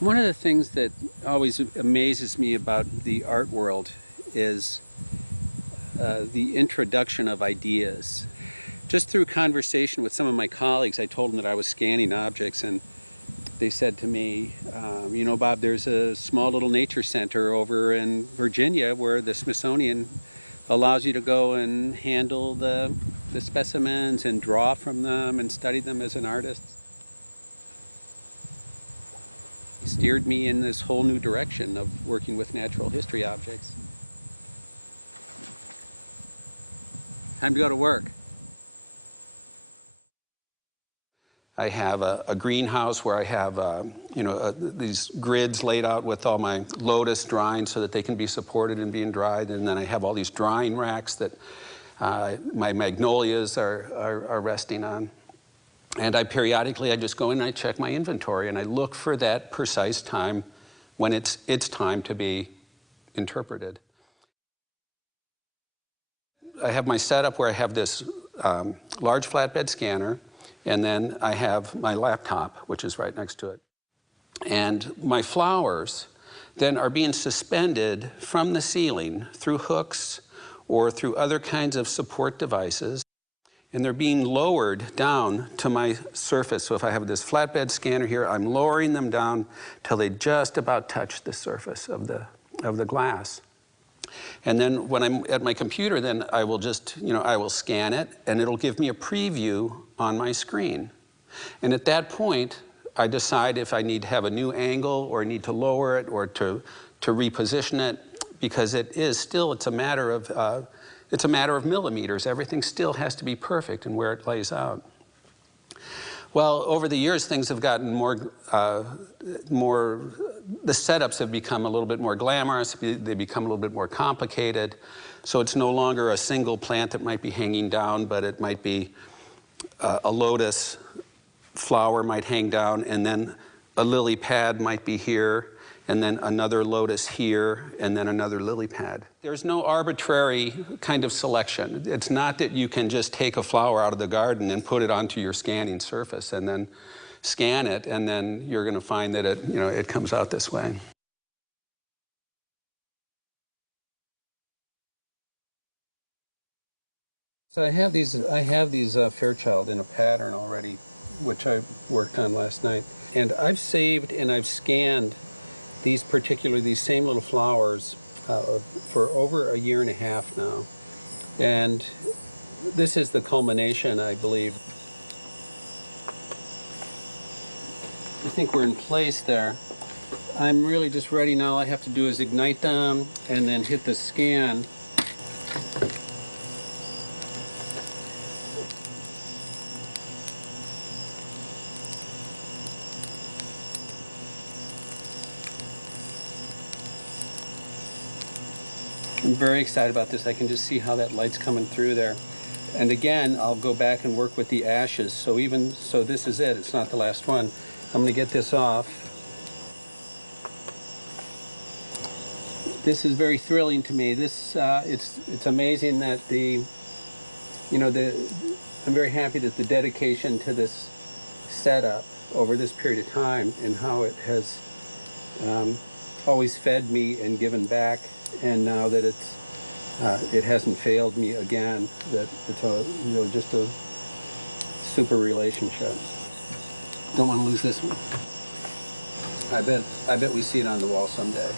One of the things that always amazes me about the art world is the introduction of ideas. Just through conversation with some of my colleagues, I told them that I was scanning objects, and they said to me, you know, Bob, there's a small little nature center over in Virginia where the Smithsonian allows you to go and handle the specimens and draw from them and study them as an artist. He steered me in this whole new direction of working with natural history objects. Time to go to work. I have a greenhouse where I have these grids laid out with all my lotus drawings so that they can be supported and being dried. And then I have all these drying racks that my magnolias are resting on. And I periodically just go in and I check my inventory and I look for that precise time when it's time to be interpreted. I have my setup where I have this large flatbed scanner, and then I have my laptop, which is right next to it. And my flowers then are being suspended from the ceiling through hooks or through other kinds of support devices. And they're being lowered down to my surface. So if I have this flatbed scanner here, I'm lowering them down till they just about touch the surface of the glass. And then when I'm at my computer, then I will just, I will scan it, and it'll give me a preview on my screen. And at that point, I decide if I need to have a new angle or need to lower it or to reposition it, because it's a matter of millimeters. Everything still has to be perfect in where it lays out. Well, over the years, things have gotten the setups have become a little bit more glamorous. They become a little bit more complicated. So it's no longer a single plant that might be hanging down, but it might be a lotus flower might hang down, and then a lily pad might be here, and then another lotus here, and then another lily pad. There's no arbitrary kind of selection. It's not that you can just take a flower out of the garden and put it onto your scanning surface and then scan it, and then you're going to find that it comes out this way. So I have these Fairchild in a pattern already, which I worked on last night. And I've saved and I've scanned these same little flowers for over a year and a half now. And this is the culmination, I believe. I think we're in place there. I'm really just ready now. All I have to do is ignite them and then hit the scan. I'm very excited about this. I can just see how that light's coming through there. And again, I'll go back and work with the ashes. So this is it. It's not the last one. I'm going to get this off. This is very thrilling to me. It's amazing that I'm very happy that the dedication to this setup over this period of time and how it has always fed me and given back. And now that it hasn't failed me again, that it's just a super relationship. Don't want to lose this one. I bet we see it on the wall someday.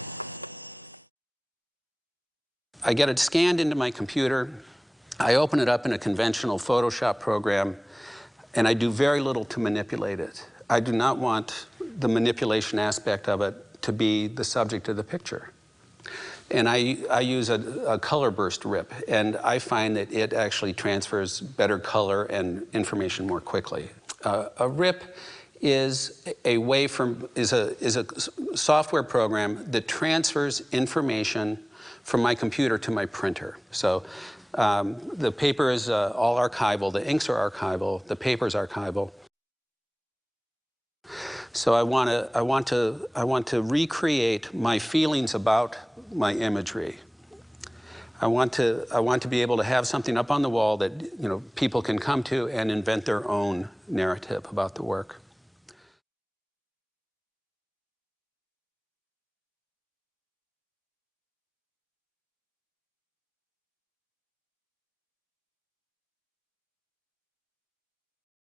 I get it scanned into my computer. I open it up in a conventional Photoshop program, and I do very little to manipulate it. I do not want the manipulation aspect of it to be the subject of the picture. And I use a color burst rip, and I find that it actually transfers better color and information more quickly. A rip is a software program that transfers information from my computer to my printer. So the paper is all archival, the inks are archival, the paper's archival. So I want to recreate my feelings about my imagery. I want to be able to have something up on the wall that people can come to and invent their own narrative about the work.